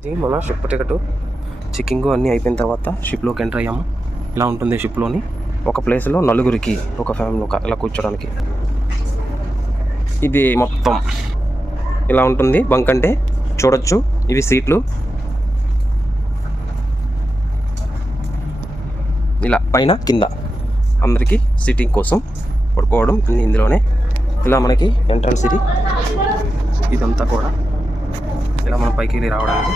ఇది మన ship ticket checking అన్నీ అయిపోయిన తర్వాత షిప్లోకి ఎంటర్ అయ్యాము. ఇలా ఉంటుంది షిప్లోని. ఒక ప్లేస్లో నలుగురికి ఒక ఫ్యామిలీ ఇలా కూర్చోడానికి. ఇది మొత్తం ఇలా ఉంటుంది. బంక్ అంటే చూడొచ్చు. ఇవి సీట్లు. ఇలా పైన కింద అందరికీ సీటింగ్ కోసం పడుకోవడం ఇందులోనే. ఇలా మనకి ఎంట్రన్స్ ఇది. ఇదంతా కూడా ఇలా మనం పైకి వెళ్ళి రావడానికి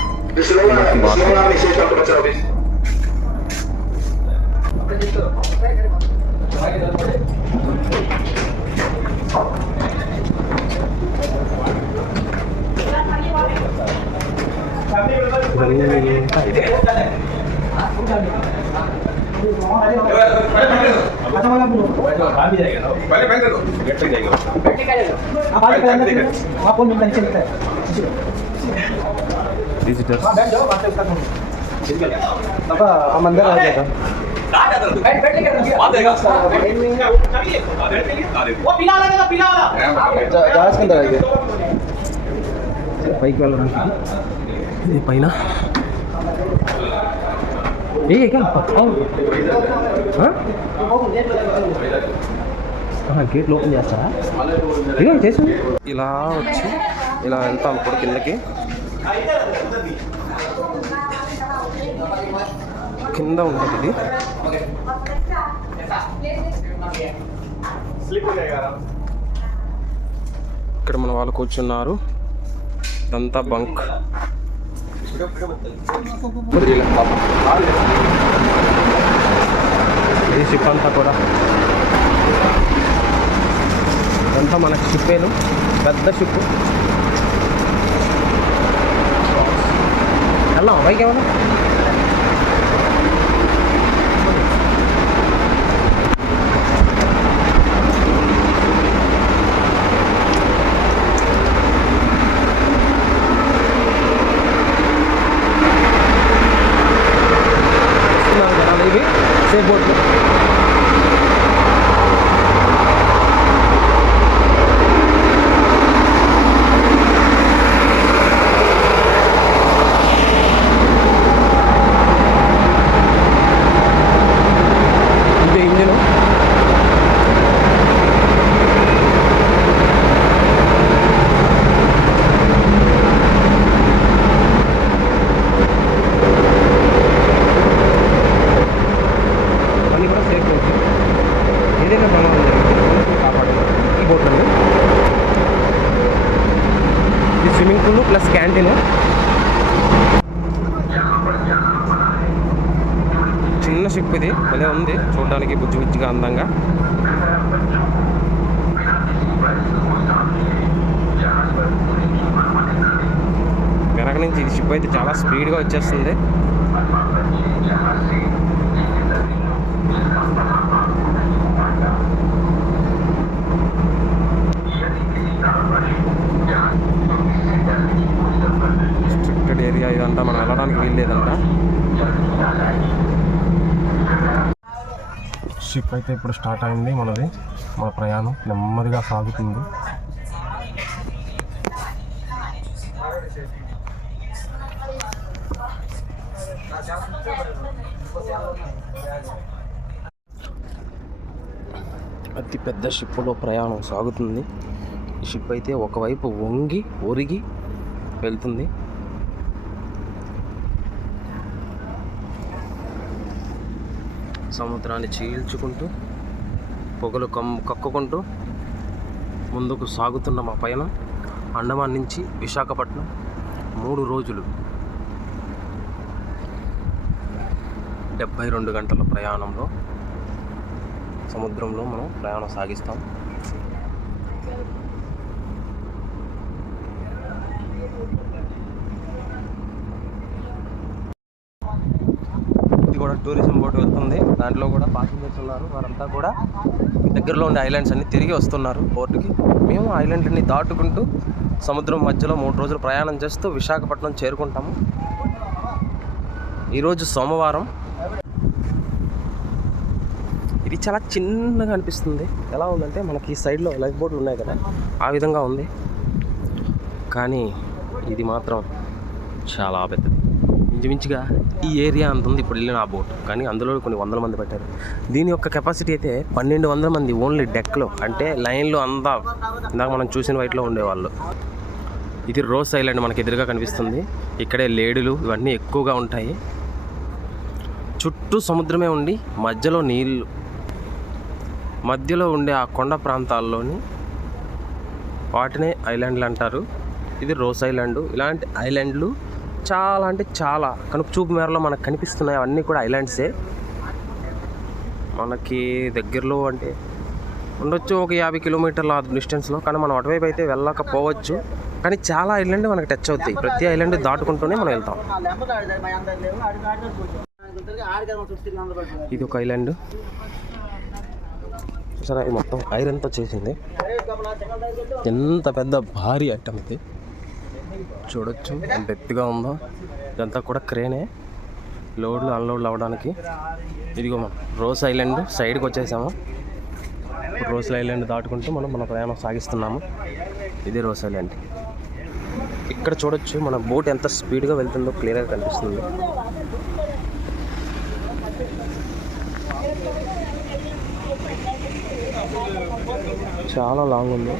विजिटर्स हम अंदर आ जाएगा. जहाज के अंदर आ गया. పైకి వెళ్ళడానికి పైన గేట్ ఓపెన్ చేస్తారా? చేసి ఇలా వచ్చి ఇలా వెళ్తాం ఇప్పుడు కిందకి. కింద ఉంటుంది ఇది. ఇక్కడ మన వాళ్ళు కూర్చున్నారు. ఇదంతా బంక్. ఇది షిప్ అంతా కూడా. ఇదంతా మనకి షిప్పేను, పెద్ద షిప్. వెళ్దాం పైకి ఏమన్నా. ఇవి సేఫ్ బోట్లు. Swimming pool plus canteen. చిన్న షిప్ ఇది. భలే ఉంది చూడడానికి, బుజ్జి బుజ్జిగా అందంగా. వెనక నుంచి ఇది షిప్ అయితే చాలా స్పీడ్గా వచ్చేస్తుంది. ఏరియా ఇదంతా మనం వెళ్ళడానికి వీల్లేదంట. షిప్ అయితే ఇప్పుడు స్టార్ట్ అయింది మనది. మన ప్రయాణం నెమ్మదిగా సాగుతుంది. అతి పెద్ద షిప్లో ప్రయాణం సాగుతుంది. ఈ షిప్ అయితే ఒకవైపు వంగి ఒరిగి వెళ్తుంది. సముద్రాన్ని చీల్చుకుంటూ పొగలు కక్కుకుంటూ ముందుకు సాగుతున్న మా పయనం అండమాన్ నుంచి విశాఖపట్నం 3 రోజులు 72 గంటల ప్రయాణంలో సముద్రంలో మనం ప్రయాణం సాగిస్తాం. కూడా టూరిజం బోట్ వెళ్తుంది. దాంట్లో కూడా పాసింజర్స్ ఉన్నారు. వారంతా కూడా దగ్గరలో ఉండే ఐలాండ్స్ అన్ని తిరిగి వస్తున్నారు పోర్టుకి. మేము ఐలాండ్ని దాటుకుంటూ సముద్రం మధ్యలో 3 రోజులు ప్రయాణం చేస్తూ విశాఖపట్నం చేరుకుంటాము. ఈరోజు సోమవారం. ఇది చాలా చిన్నగా అనిపిస్తుంది. ఎలా ఉందంటే మనకి ఈ సైడ్లో లైఫ్ బోట్లు ఉన్నాయి కదా, ఆ విధంగా ఉంది. కానీ ఇది మాత్రం చాలా పెద్దది. ఇంచుమించుగా ఈ ఏరియా అంత ఉంది ఇప్పుడు వెళ్ళిన ఆ బోట్, కానీ అందులో కొన్ని వందల మంది పెట్టారు. దీని యొక్క కెపాసిటీ అయితే 1200 మంది ఓన్లీ డెక్లో, అంటే లైన్లో అంతా ఇందాక మనం చూసిన వైట్లో ఉండేవాళ్ళు. ఇది రోస్ ఐలాండ్ మనకి ఎదురుగా కనిపిస్తుంది. ఇక్కడే లేడులు ఇవన్నీ ఎక్కువగా ఉంటాయి. చుట్టూ సముద్రమే ఉండి మధ్యలో నీళ్ళు, మధ్యలో ఉండే ఆ కొండ ప్రాంతాల్లోని వాటినే ఐలాండ్లు అంటారు. ఇది రోస్ ఐలాండ్. ఇలాంటి ఐలాండ్లు చాలా అంటే చాలా కనుక చూపు మేరలో మనకు కనిపిస్తున్నాయి. అవన్నీ కూడా ఐలాండ్సే. మనకి దగ్గరలో అంటే ఉండొచ్చు ఒక 50 కిలోమీటర్ల డిస్టెన్స్లో, కానీ మనం అటువైపు అయితే వెళ్ళకపోవచ్చు. కానీ చాలా ఐలాండ్ మనకు టచ్ అవుతాయి. ప్రతి ఐలాండ్ దాటుకుంటూనే మనం వెళ్తాం. ఇది ఒక ఐలాండ్ సరే, ఇది మొత్తం ఐరన్తో చేసింది. ఎంత పెద్ద భారీ ఐటమ్ ఇది చూడొచ్చు, ఎంత ఎత్తుగా ఉందో. ఇదంతా కూడా క్రేనే, లోడ్లు అన్లోడ్లు అవ్వడానికి. ఇదిగో మనం రోస్ ఐలాండ్ సైడ్కి వచ్చేసాము. రోస్ ఐలాండ్ దాటుకుంటూ మనం మన ప్రయాణం సాగిస్తున్నాము. ఇది రోస్ ఐలాండ్. ఇక్కడ చూడొచ్చు మన బోట్ ఎంత స్పీడ్గా వెళ్తుందో క్లియర్గా కనిపిస్తుంది. చాలా లాంగ్ ఉంది.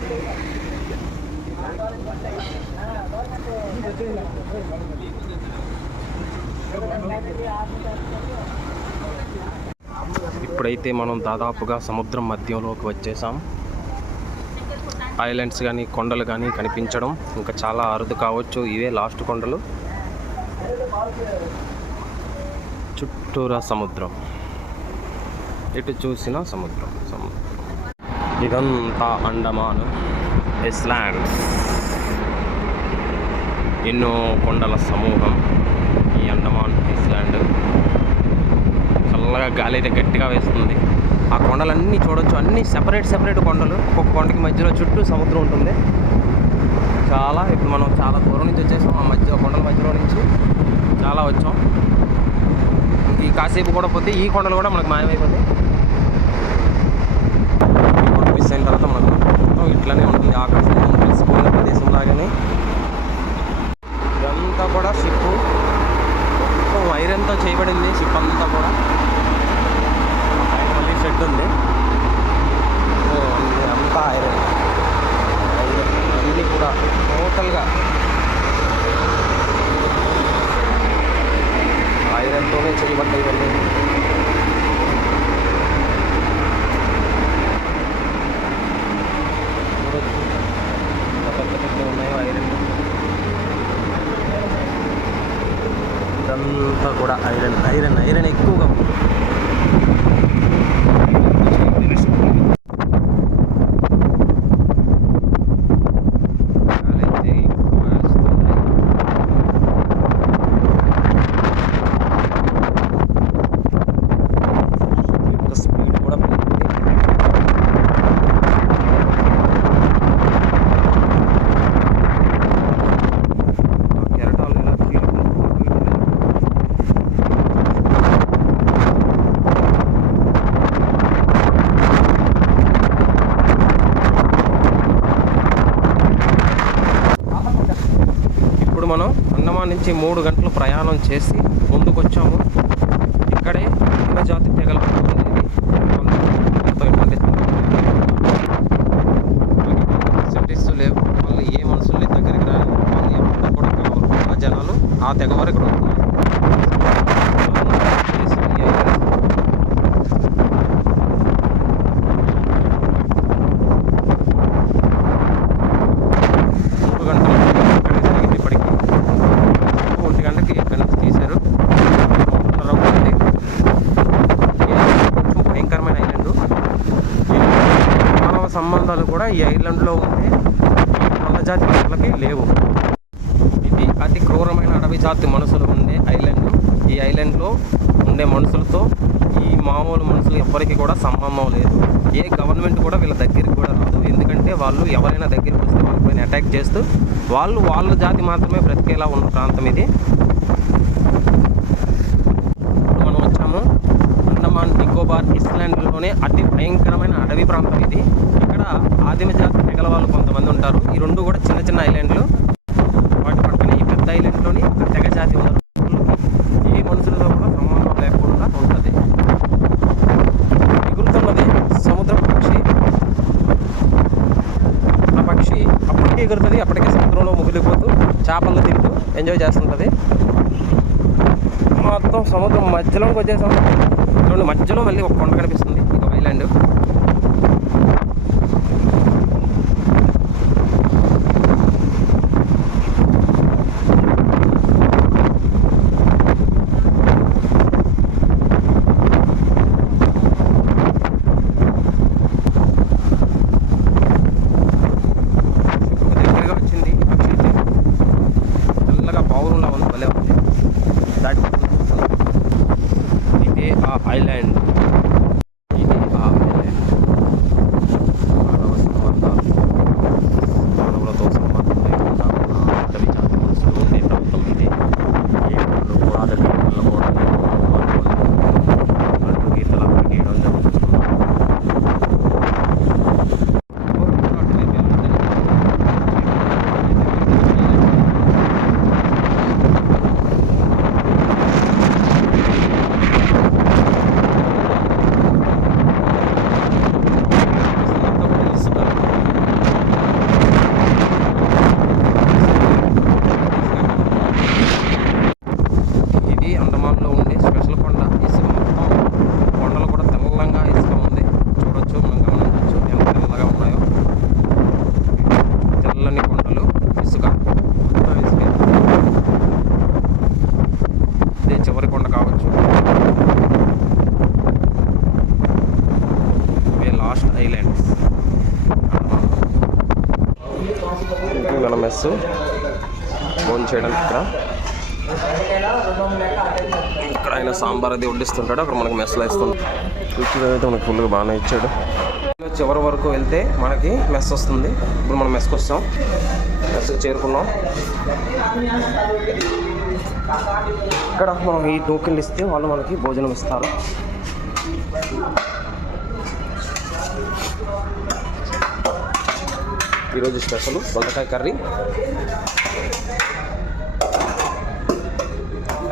ఇప్పుడైతే మనం దాదాపుగా సముద్రం మధ్యలోకి వచ్చేసాం. ఐలాండ్స్ కానీ కొండలు కానీ కనిపించడం ఇంకా చాలా అరుదు కావచ్చు. ఇవే లాస్ట్ కొండలు. చుట్టూరా సముద్రం, ఎటు చూసినా సముద్రం. ఇదంతా అండమాన్ ఐలాండ్స్. ఎన్నో కొండల సమూహం ఈ అండమాన్ ఐలాండ్. చల్లగా గాలి అయితే గట్టిగా వేస్తుంది. ఆ కొండలన్నీ చూడొచ్చు, అన్నీ సెపరేట్ కొండలు. ఒక్కొక్క కొండకి మధ్యలో చుట్టూ సముద్రం ఉంటుంది. ఇప్పుడు మనం చాలా దూరం నుంచి వచ్చేసాం. ఆ కొండల మధ్యలో నుంచి చాలా వచ్చాం. ఈ కాసేపు కూడా పోతే ఈ కొండలు కూడా మనకు మాయమైపోతాయి. మిస్ అయిన తర్వాత మనకు ఇట్లానే ఉంటుంది. ఆకాశం కలిసిపోయిన ప్రదేశం లాగానే ఇదంతా కూడా షిప్ మొత్తం ఐరన్తో చేయబడింది. షిప్ అంతా కూడా మళ్ళీ షెడ్ ఉంది. అంతా ఐరన్ అన్నీ కూడా టోటల్గా ఐరన్తోనే చేయబడ్డాయి ఇవన్నీ. పెద్ద ఉన్నాయో ఐరన్. ఇదంతా కూడా ఐరన్ ఎక్కువగా ఉంది. మనం అండమాన్ నుంచి 3 గంటలు ప్రయాణం చేసి ముందుకు వచ్చాము. ఇక్కడే జాతి తెగల ఫెసిలిటీస్ లేవు. వాళ్ళు ఏ మనుషుల్ని దగ్గరికి రాని, వాళ్ళు ఎప్పుడు కూడా కావాలి. ఆ జనాలు ఆ తెగ వరకు ఇక్కడ ఉంటున్నారు. సంబంధాలు కూడా ఈ ఐలాండ్లో ఉంటే కొండ జాతి మనుషులకి లేవు. ఇది అతి క్రూరమైన అడవి జాతి మనుషులు ఉండే ఐలాండ్. ఈ ఐలాండ్లో ఉండే మనుషులతో ఈ మామూలు మనుషులు ఎవరికి కూడా సంబంధం లేదు. ఏ గవర్నమెంట్ కూడా వీళ్ళ దగ్గరికి కూడా రాదు. ఎందుకంటే వాళ్ళు ఎవరైనా దగ్గరికి వస్తే వాళ్ళపైన అటాక్ చేస్తూ వాళ్ళ జాతి మాత్రమే బ్రతికేలా ఉన్న ప్రాంతం ఇది. మనం వచ్చాము అండమాన్ నికోబార్ ఐలాండ్లోనే అతి భయంకరమైన అడవి ప్రాంతం ఇది. ఇక్కడ ఆదిమ జాతి తెగల వాళ్ళు కొంతమంది ఉంటారు. ఈ రెండు కూడా చిన్న ఐలాండ్లు. వాటి పక్కన ఈ పెద్ద ఐలాండ్లోని తెగ జాతి ఉన్నారు. చేపలు తింటూ ఎంజాయ్ చేస్తుంటుంది. మొత్తం సముద్రం మధ్యలోకి వచ్చేసాం. చూడండి, మధ్యలో మళ్ళీ ఒక కొండ కనిపిస్తుంది. ఇది ఒక ఐలాండ్. ఐలాండ్ ఇది ఆ ఐలాండ్. మానవులతో సంబంధం లేకుండా అటవీ జాతి మనుషులు ఉండే ప్రాంతం ఇది. ఏ పురాతన గీతలు గీయడం జరుగుతుంది. అండమాన్లో ఉండే స్పెషల్ కొండ. ఇసుక మొత్తం కొండలు కూడా తెల్లంగా ఇసుక ఉంది. చూడొచ్చు, మనం గమనించవచ్చు ఎంత తెల్లగా ఉన్నాయో. తెల్లని కొండలు, ఇసుక, మొత్తం ఇసుక. ఇదే చివరి కొండ కావచ్చు. ఇవే లాస్ట్ ఐలాండ్స్ మన మెస్ ఫోన్ చేయడానికి. ఇక్కడ ఆయన సాంబార్ అది వడ్డిస్తుంటాడు. అక్కడ మనకి మెస్లో ఇస్తుంది. రుచిగా అయితే మనకి ఫుల్గా బాగానే ఇచ్చాడు. చివరి వరకు వెళ్తే మనకి మెస్ వస్తుంది. ఇప్పుడు మనం మెస్కి వస్తాం. మెస్కి చేరుకున్నాం. ఇక్కడ మనం ఈ టోకెన్లు ఇస్తే వాళ్ళు మనకి భోజనం ఇస్తారు. ఈరోజు స్పెషల్ దొండకాయ కర్రీ,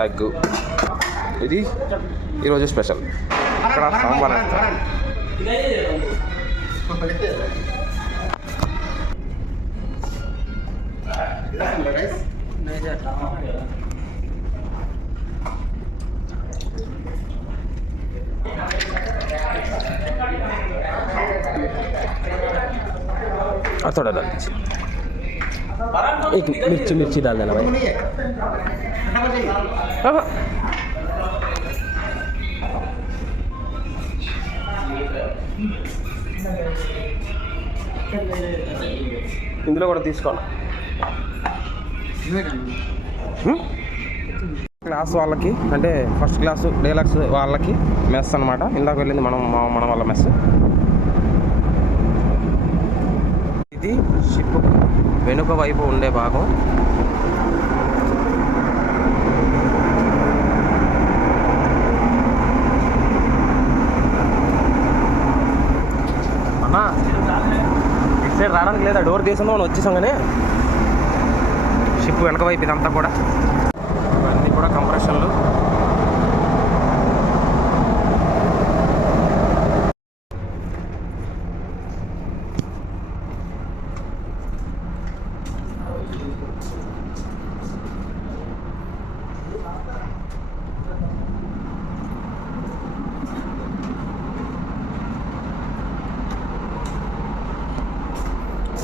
ఎగ్. ఇది ఈరోజు స్పెషల్. ఇక్కడ సాంబార్ వేస్తారు. थोड़ा डाल दीजिए, एक मिर्ची मिर्ची डाल देना भाई. हाँ ఇందులో కూడా తీసుకోవాలి. క్లాస్ వాళ్ళకి అంటే ఫస్ట్ క్లాసు డీలక్స్ వాళ్ళకి మెస్ అనమాట. ఇందాక వెళ్ళింది మన వాళ్ళ మెస్. ఇది షిప్ వెనుక వైపు ఉండే భాగం. అన్నా ఇటు సైడ్ రావడానికి లేదా, డోర్ తీసిందో మనం వచ్చేసాం. కానీ షిప్ వెనక వైపు ఇదంతా కూడా ఇవన్నీ కూడా కంప్రెషన్లు.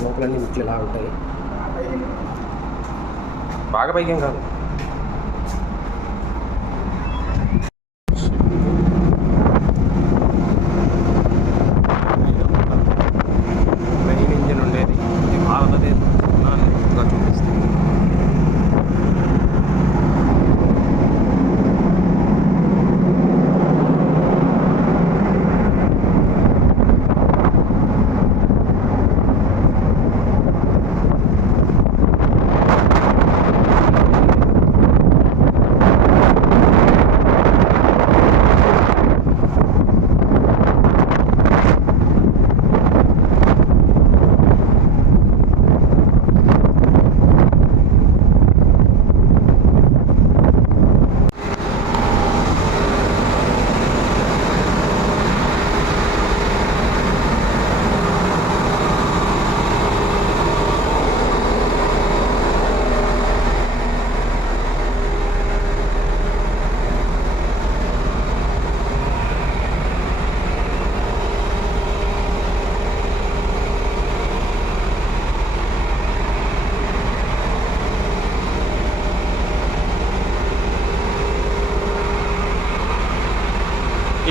లోపలన్నీ ఇట్లు ఇలా ఉంటాయి. బాగా పైకేం కాదు. మెయిన్ ఇంజిన్ ఉండేది ఇది భారతదేశం చూపిస్తుంది.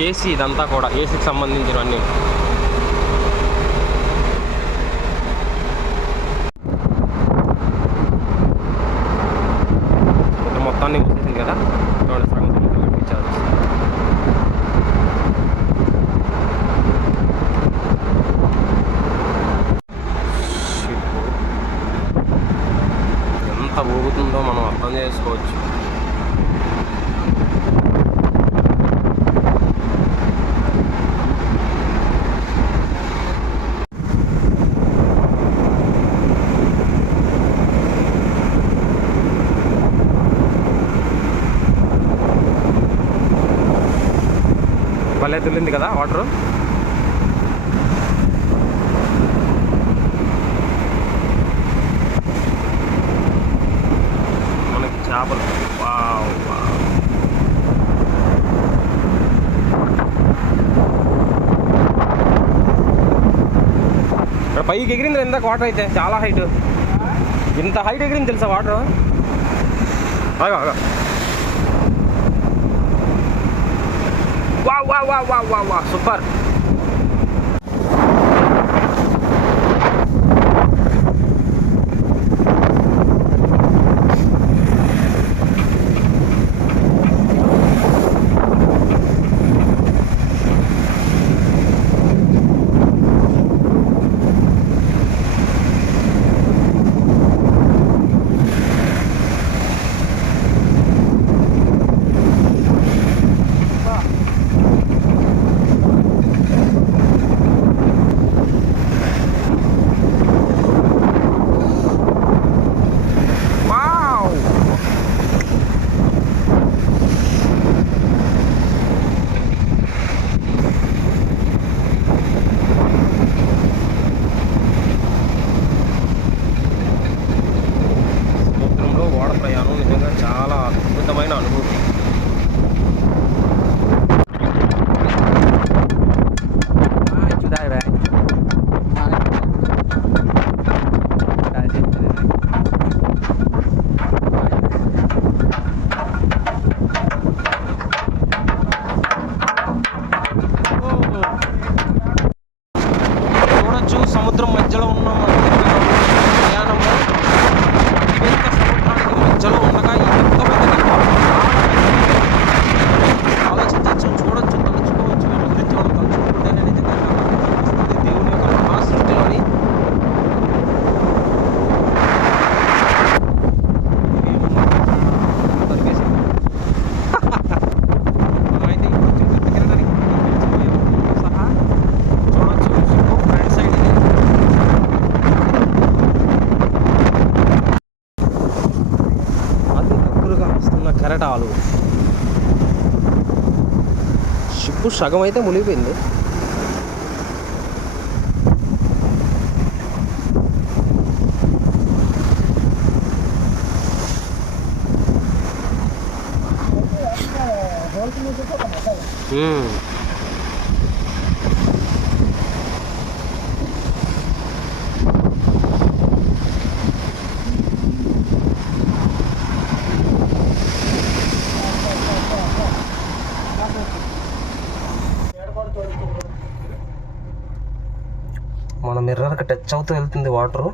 ఏసీ ఇదంతా కూడా ఏసీకి సంబంధించినవన్నీ. మొత్తాన్ని వచ్చేసింది కదా, సగం సముద్రం కట్టించారు. ఎంత ఊగుతుందో మనం అర్థం చేసుకోవచ్చు. భలే తుల్లింది కదా వాటరు. మనకి చేపలు ఇక్కడ పైకి ఎగిరింది ఇందాక వాటర్ అయితే, చాలా హైట్. ఇంత హైట్ ఎగిరింది తెలుసా వాటర్. వా సూపర్. సముద్రం మధ్యలో ఉన్న ప్రయాణంలో సముద్రానికి మధ్యలో ఉండగా ఎంత ఆలోచించవచ్చు, చూడొచ్చు, తలుచుకోవచ్చు. వీటి గురించి మనం తలుచుకుంటేనే నిజంగా దేవుని యొక్క మహాసృష్టిలోని మనమైతే తిరగడానికి సహా చూడొచ్చు. ఫ్రంట్ సైడ్ ఇది అతి దగ్గరగా వస్తున్న కెరటాలు. షిప్పు సగం అయితే మునిగిపోయింది. మన మిర్రర్కి టచ్ అవుతూ వెళ్తుంది వాటరు.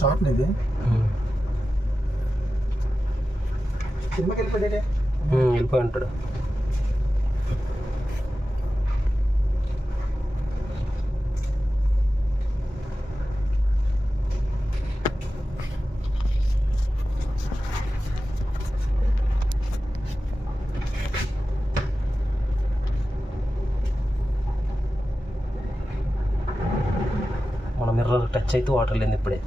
షార్ట్ ఇది సినిమాకి వెళ్ళిపోయి ఉంటాడు. మన మిర్రర్ టచ్ అయితే వాటర్ లేదు ఇప్పుడే.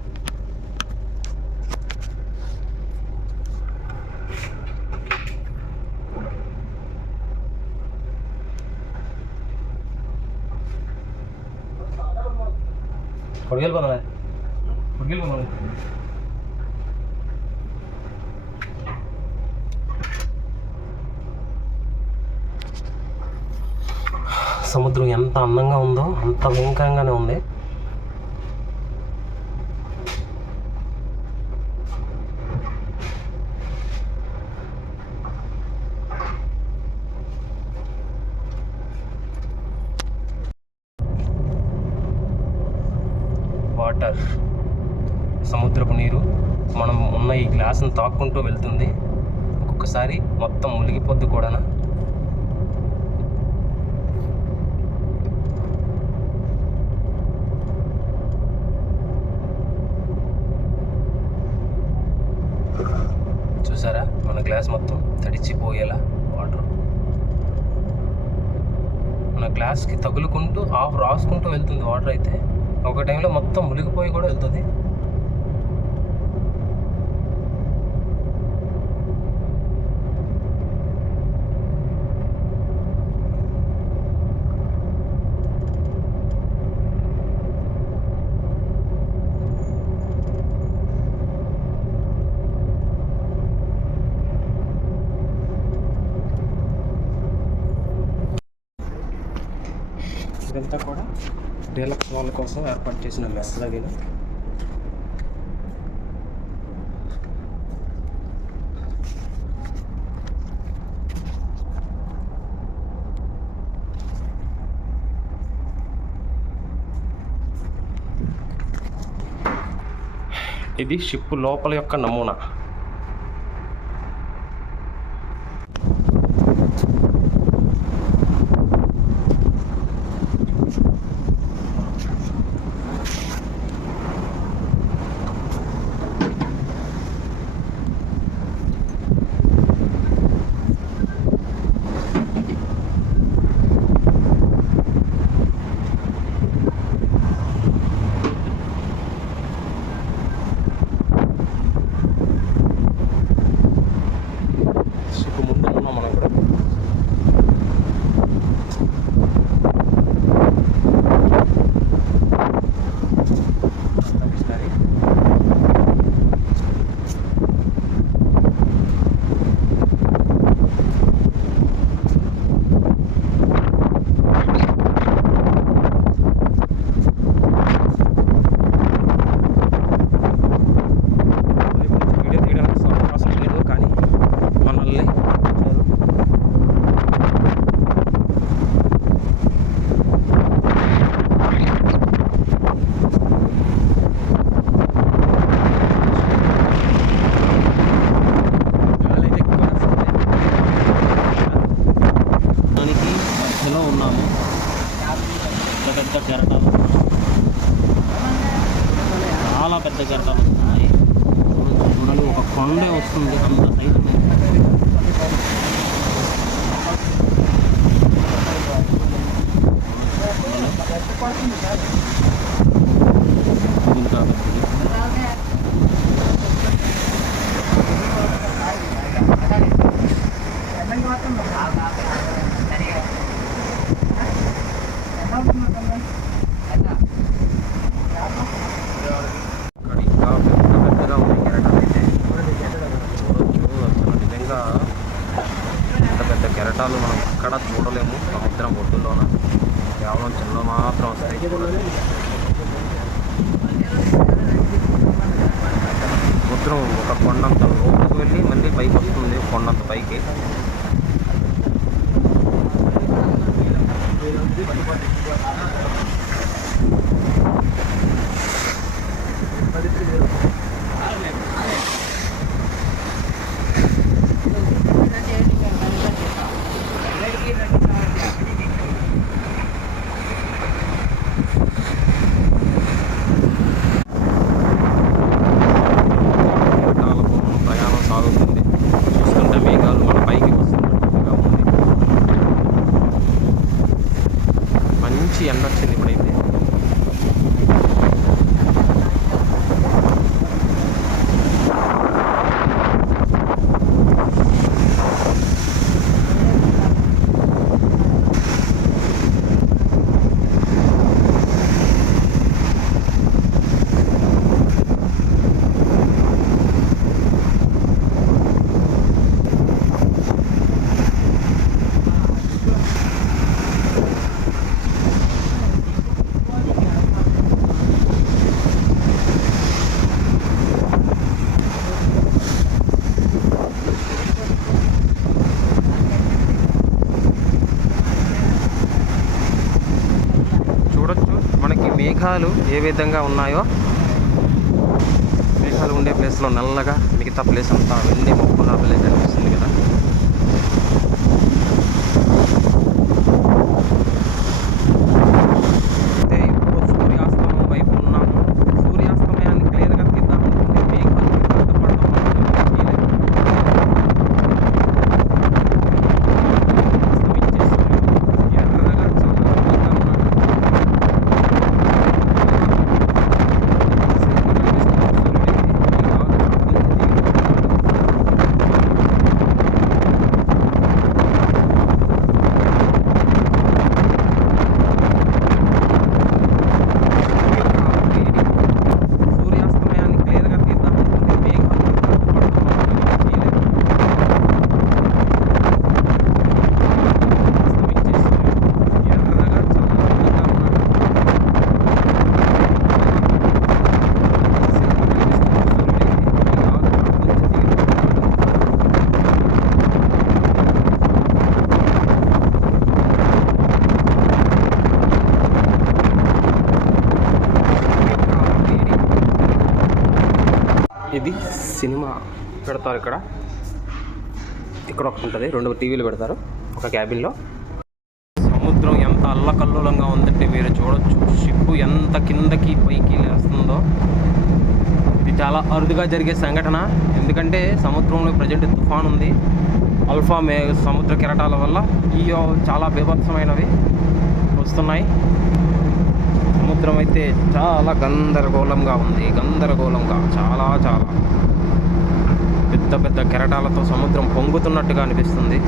వెళ్ళిపోదా వెళ్ళిపోదా. సముద్రం ఎంత అందంగా ఉందో అంత భయంకరంగానే ఉంది. వాటర్, సముద్రపు నీరు మనం ఉన్న ఈ గ్లాసును తాక్కుంటూ వెళ్తుంది. ఒక్కొక్కసారి మొత్తం మునిగిపోద్ది కూడా. చూసారా మన గ్లాస్ మొత్తం తడిచిపోయేలా వాటర్ మన గ్లాస్కి తగులుకుంటూ ఆఫ్ రాసుకుంటూ వెళ్తుంది. వాటర్ అయితే ఒక టైంలో మొత్తం మునిగిపోయి కూడా వెళ్తుంది. ఇదంతా కూడా డీలక్స్ వాళ్ళ కోసం ఏర్పాటు చేసిన మెస్ తగిన. ఇది షిప్ లోపల యొక్క నమూనా. పెద్ద కెరటాలు, చాలా పెద్ద కెరటాలు వస్తున్నాయి. చూడాలి, ఒక కొండే వస్తుంది అంత సైజు. ఇంకా పెద్దగా ఉన్నాయి కెరటాలు అయితే. చూడొచ్చు, నిజంగా ఇంత పెద్ద కెరటాలు మనం ఎక్కడ చూడలేము సముద్రం ఒడ్డులోన. కేవలం చిన్న మాత్రం వస్తాయి. సముద్రం ఒక కొండంత లోపలికి వెళ్ళి మళ్ళీ పైకి వస్తుంది, కొండంత పైకి. ప్రయాణం సాగుతుంది. చూస్తుంటే మేఘాలు మన పైకి వస్తున్నట్టుగా ఉంది. మంచి ఎండ మేఘాలు ఏ విధంగా ఉన్నాయో, మేఘాలు ఉండే ప్లేస్లో నల్లగా మిగతా ప్లేస్ అంతా వెండి మొక్కలా ప్లేస్ అనిపిస్తుంది కదా. అయితే ఇప్పుడు సూర్యాస్తమం వైపు ఉన్నాము. సూర్యాస్తమయాన్ని క్లియర్గా తీద్దామనుకుంటే మేఘాలు అడ్డుపడడం వల్ల తీయలేము. అస్తమించే సూర్యుడు ఎర్రగా చాలా అందంగా ఉన్నాడు. సూర్యాస్తమయాన్ని క్లియర్గా తీద్దామనుకుంటే మేఘాలు అడ్డుపడడం వల్ల తీయలేము. అస్తమించే సూర్యుడు ఎర్రగా చాలా అందంగా ఉన్నాడు. ఇది సినిమా పెడతారు ఇక్కడ. ఇక్కడ ఒకటి ఉంటుంది, 2 టీవీలు పెడతారు ఒక క్యాబిన్లో. సముద్రం ఎంత అల్లకల్లోలంగా ఉందంటే మీరు చూడొచ్చు. షిప్ ఎంత కిందకి పైకి లేస్తుందో. ఇది చాలా అరుదుగా జరిగే సంఘటన. ఎందుకంటే సముద్రంలో ప్రజెంట్ తుఫాన్ ఉంది. అల్ఫా సముద్ర కెరటాల వల్ల ఈ చాలా బీభత్సమైనవి వస్తున్నాయి. సముద్రం అయితే చాలా గందరగోళంగా ఉంది. గందరగోళంగా చాలా చాలా పెద్ద పెద్ద కెరటాలతో సముద్రం పొంగుతున్నట్టుగా అనిపిస్తుంది.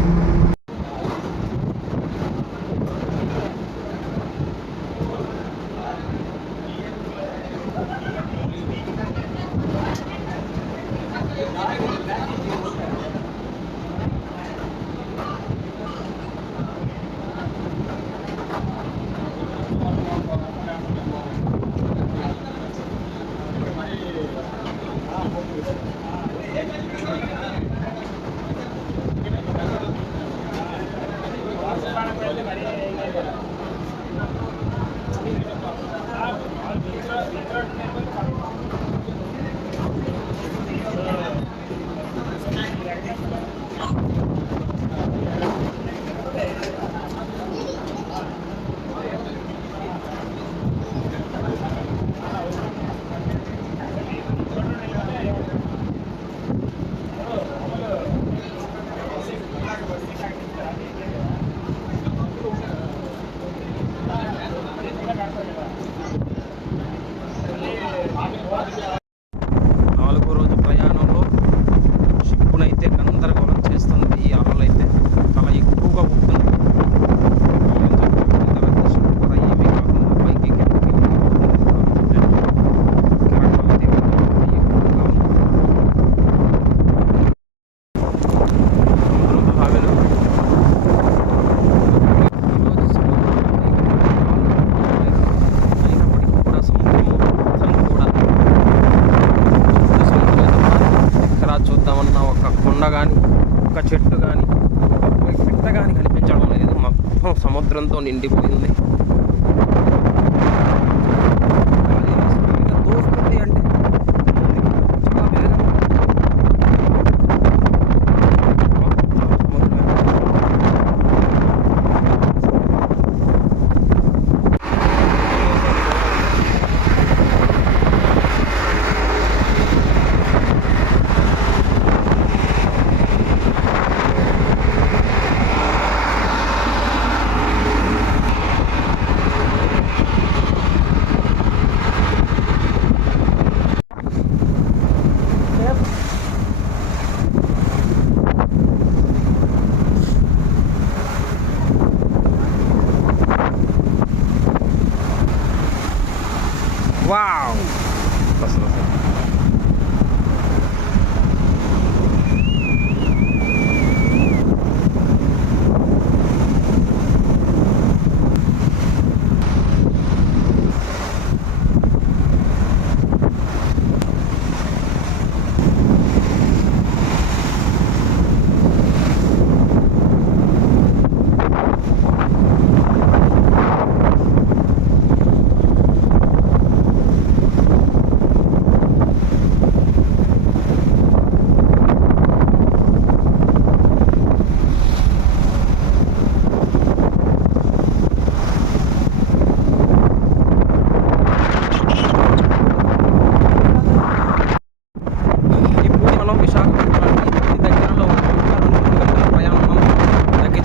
చెట్టు కానీ పిట్ట కానీ కనిపించడం లేదు. మొత్తం సముద్రంతో నిండిపోయింది. దోస్తుంది అంటే చాలా వేగంగా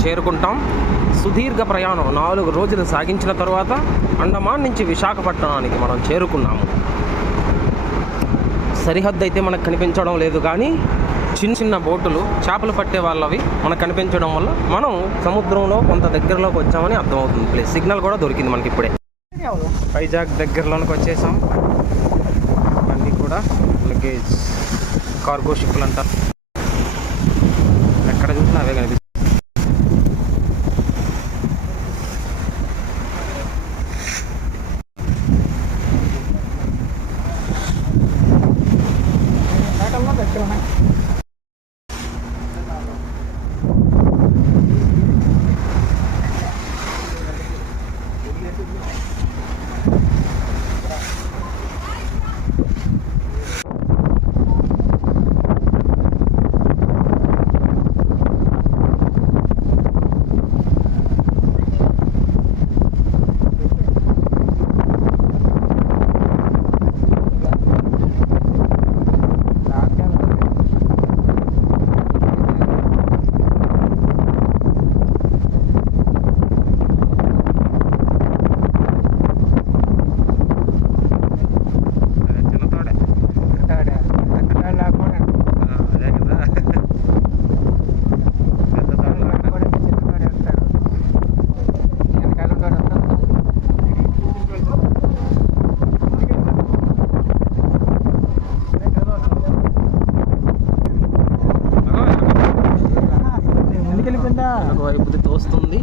చేరుకుంటాం. సుదీర్ఘ ప్రయాణం 4 రోజులు సాగించిన తర్వాత అండమాన్ నుంచి విశాఖపట్నానికి మనం చేరుకున్నాము. సరిహద్దు అయితే మనకు కనిపించడం లేదు, కానీ చిన్న చిన్న బోటులు చేపలు పట్టే వాళ్ళవి మనకు కనిపించడం వల్ల మనం సముద్రంలో కొంత దగ్గరలోకి వచ్చామని అర్థమవుతుంది. ప్లేస్ సిగ్నల్ కూడా దొరికింది మనకి ఇప్పుడే. వైజాగ్ దగ్గరలోనికి వచ్చేసాం. అన్నీ కూడా లగేజ్ కార్గో షిప్లు అంటారు. ఎక్కడ చూసినా అవే కనిపిస్తాయి. వైపుది తోస్తుంది.